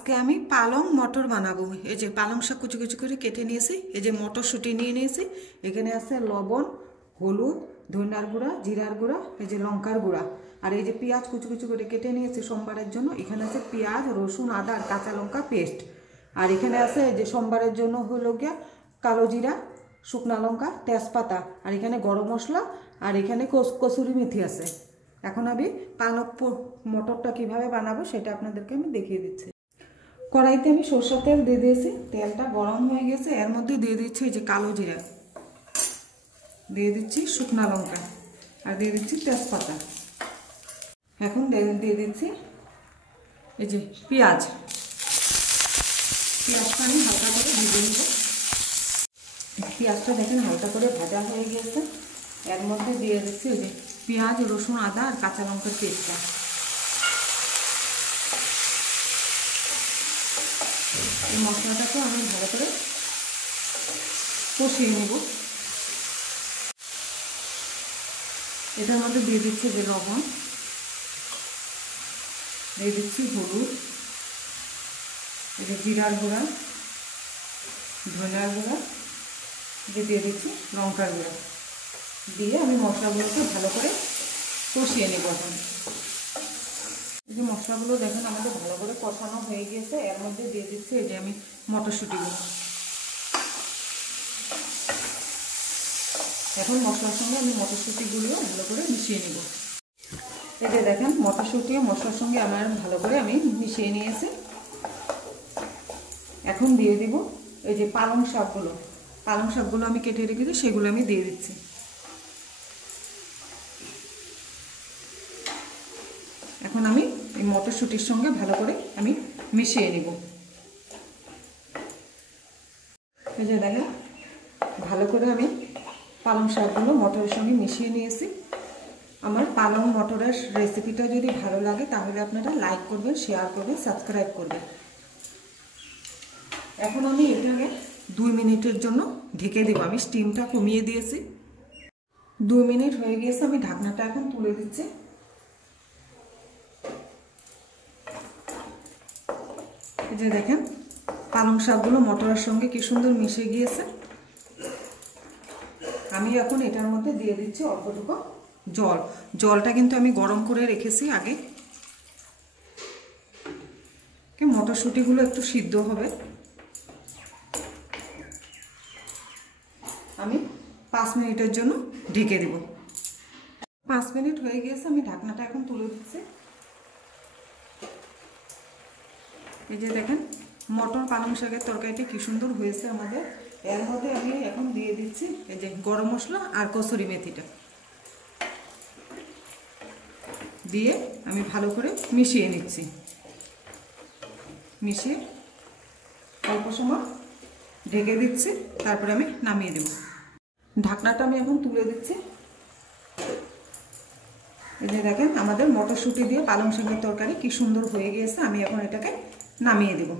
আজকে আমি পালং মটর বানাবো। এই যে পালং শাক কুচি কুচি করে কেটে নিয়েছি, এই যে মটরশুঁটি নিয়ে নিয়েছি, এখানে আছে লবণ, হলুদ, ধনিয়ার গুঁড়া, জিরার গুঁড়া, এই যে লঙ্কার গুঁড়া, আর এই যে পেঁয়াজ কুচি কুচি করে কেটে নিয়েছি সোমবারের জন্য। এখানে আছে পেঁয়াজ, রসুন, আদা আর কাঁচা লঙ্কা পেস্ট। আর এখানে আছে এই যে সোমবারের জন্য হলো গিয়া কালো জিরা, শুকনা লঙ্কা, তেজপাতা, আর এখানে গরম মশলা, আর এখানে কসুরি মেথি আছে। এখন আমি পালক মটরটা কিভাবে বানাবো সেটা আপনাদেরকে আমি দেখিয়ে দিচ্ছি। কড়াইতে আমি সরষের তেল দিয়ে দিয়েছি, তেলটা গরম হয়ে গেছে। এর মধ্যে দিয়ে দিচ্ছি এই যে কালো জিরা, দিয়ে দিচ্ছি শুকনা লঙ্কা, আর দিয়ে দিচ্ছি তেজপাতা। এখন দিয়ে দিচ্ছি এই যে পেঁয়াজটা আমি হালকা করে ভেজে নেব। পেঁয়াজটা দেখেন হালকা করে ভাজা হয়ে গেছে। এর মধ্যে দিয়ে দিচ্ছি ওই যে পেঁয়াজ, রসুন, আদা আর কাঁচা লঙ্কার পেস্টটা। এই মশলাটাকে আমি ভালো করে কষিয়ে নেব। এটার মধ্যে দিয়ে দিচ্ছি যে লবণ, দিয়ে দিচ্ছি হলুদ, এই যে জিরার গুঁড়া, ধনিয়ার গুঁড়া, দিয়ে দিচ্ছি লঙ্কার গুঁড়া, দিয়ে আমি মশলাগুলোকে ভালো করে কষিয়ে নেব। এখন এই যে মশলাগুলো দেখেন আমাদের ভালো করে কষানো হয়ে গেছে। এর মধ্যে দিয়ে দিচ্ছি এই যে আমি মটরশুঁটিগুলো। এখন মশলার সঙ্গে আমি মটরশুঁটিগুলো ভালো করে মিশিয়ে নেব। এই যে দেখেন মটরশুঁটি মশলার সঙ্গে আমার ভালো করে আমি মিশিয়ে নিয়েছি। এখন দিয়ে দিব এই যে পালং শাকগুলো আমি কেটে রেখেছি, সেগুলো আমি দিয়ে দিচ্ছি। এখন আমি এই মটরশুঁটির সঙ্গে ভালো করে আমি মিশিয়ে নেব। এই যে দেখেন ভালো করে আমি পালং শাকগুলো মটরের সঙ্গে মিশিয়ে নিয়েছি। আমার পালং মটরের রেসিপিটা যদি ভালো লাগে তাহলে আপনারা লাইক করবেন, শেয়ার করবেন, সাবস্ক্রাইব করবেন। এখন আমি এটাকে 2 মিনিটের জন্য ঢেকে দেব। আমি স্টিমটা কমিয়ে দিয়েছি। 2 মিনিট হয়ে গিয়েছে, আমি ঢাকনাটা এখন তুলে দিচ্ছি। এই যে দেখেন পালং শাকগুলো মটরের সঙ্গে কি সুন্দর মিশে গিয়েছে। আমি এখন এটার মধ্যে দিয়ে দিচ্ছি অল্পটুকু জল। জলটা কিন্তু আমি গরম করে রেখেছি আগে। মটরশুঁটিগুলো একটু সিদ্ধ হবে। আমি 5 মিনিটের জন্য ঢেকে দেব। 5 মিনিট হয়ে গিয়েছে, আমি ঢাকনাটা এখন তুলে দিচ্ছি। এই যে দেখেন মটর পালং শাকের তরকারিটা কি সুন্দর হয়েছে আমাদের। এর মধ্যে আমি এখন দিয়ে দিচ্ছি এই যে গরম মশলা আর কসুরি মেথিটা, দিয়ে আমি ভালো করে মিশিয়ে নিচ্ছি। মিশিয়ে অল্প সময় ঢেকে দিচ্ছি, তারপরে আমি নামিয়ে দেব। ঢাকনাটা আমি এখন তুলে দিচ্ছি। এই যে দেখেন আমাদের মটরশুঁটি দিয়ে পালং শাকের তরকারি কি সুন্দর হয়ে গিয়েছে। আমি এখন এটাকে নামিয়ে দেব।